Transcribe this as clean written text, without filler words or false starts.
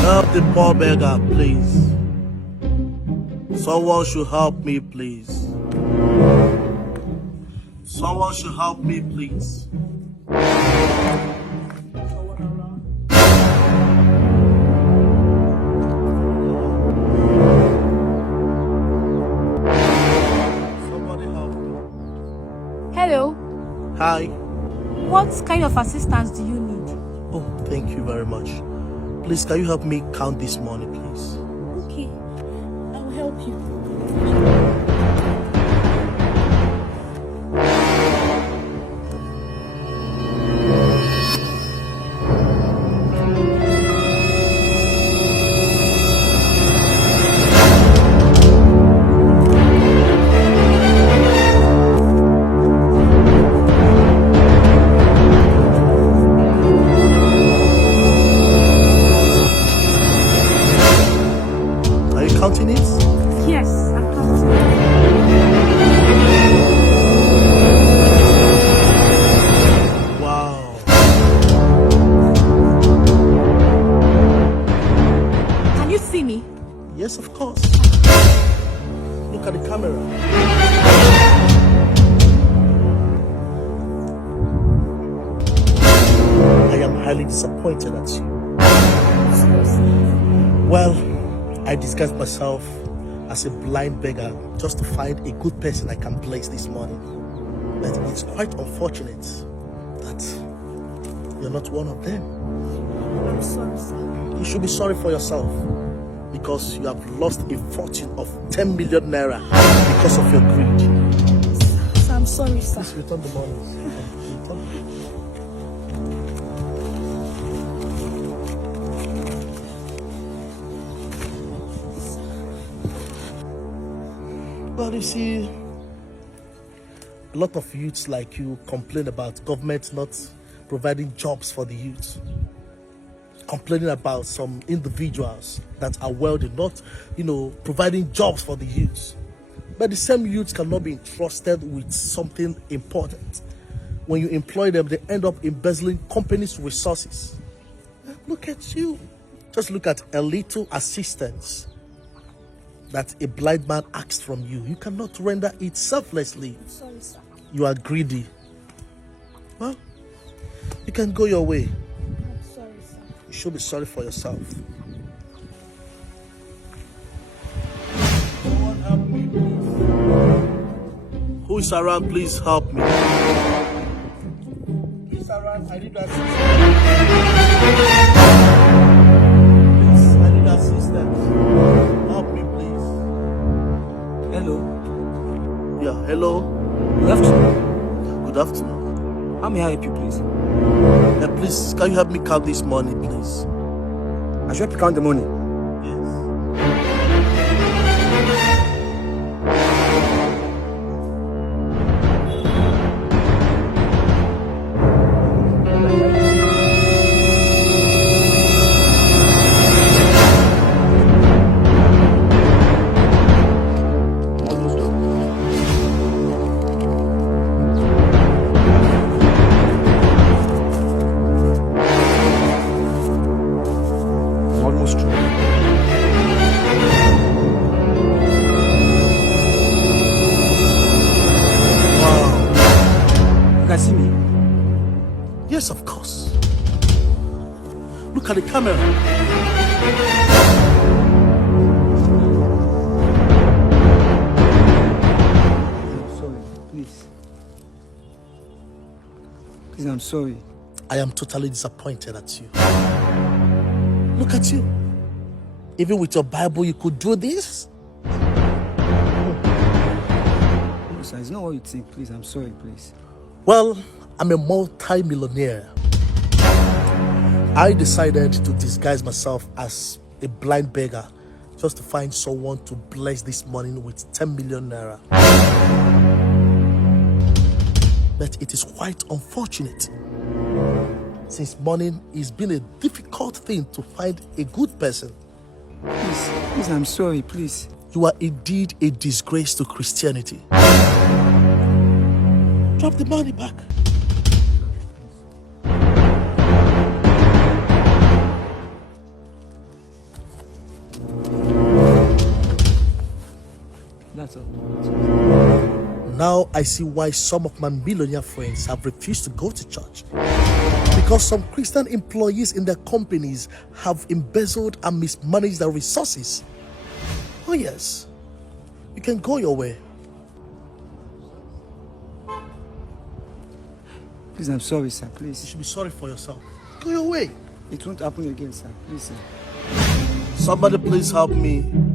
Help the poor beggar, please. Someone should help me, please. Someone should help me, please. Somebody help me. Hello. Hi. What kind of assistance do you need? Oh, thank you very much. Please, can you help me count this money, please? Okay, I will help you. Are you counting it? Yes, I'm counting. Wow. Can you see me? Yes, of course. Look at the camera. I am highly disappointed at you. Well, I disguised myself as a blind beggar just to find a good person I can place this morning. But it's quite unfortunate that you're not one of them. I'm sorry, sir. You should be sorry for yourself because you have lost a fortune of 10 million naira because of your greed. Sir, I'm sorry, sir. Please return the money. Return. Well, you see, a lot of youths like you complain about government not providing jobs for the youth. Complaining about some individuals that are wealthy not, providing jobs for the youths. But the same youths cannot be entrusted with something important. When you employ them, they end up embezzling companies' resources. Look at you. Just look at a little assistance that a blind man asked from you. You cannot render it selflessly. I'm sorry, sir. You are greedy. Well, you can go your way. I'm sorry, sir. You should be sorry for yourself. Someone help me, please. Who is around? Please help me. Who's around? I need assistance. Please, I need assistance. Help me, please. Hello. Yeah, hello. Good afternoon. Good afternoon. How may I help you, please? Please, can you help me count this money, please? I should help you count the money. Yes. Almost true. Wow. You can see me. Yes, of course. Look at the camera. I'm sorry. Please. Please, I'm sorry. I am totally disappointed at you. Look at you. Even with your Bible, you could do this? No, sir, it's not what you think. Please, I'm sorry, please. Well, I'm a multi-millionaire. I decided to disguise myself as a blind beggar just to find someone to bless this morning with 10 million naira. But it is quite unfortunate. Since morning, it's been a difficult thing to find a good person. Please, I'm sorry, please. You are indeed a disgrace to Christianity. Drop the money back. part of it. Now I see why some of my millionaire friends have refused to go to church. Because some Christian employees in their companies have embezzled and mismanaged their resources. Oh yes, you can go your way. Please, I'm sorry, sir. You Please. should be sorry for yourself. Go your way. It won't happen again, sir. Please, sir. Somebody please help me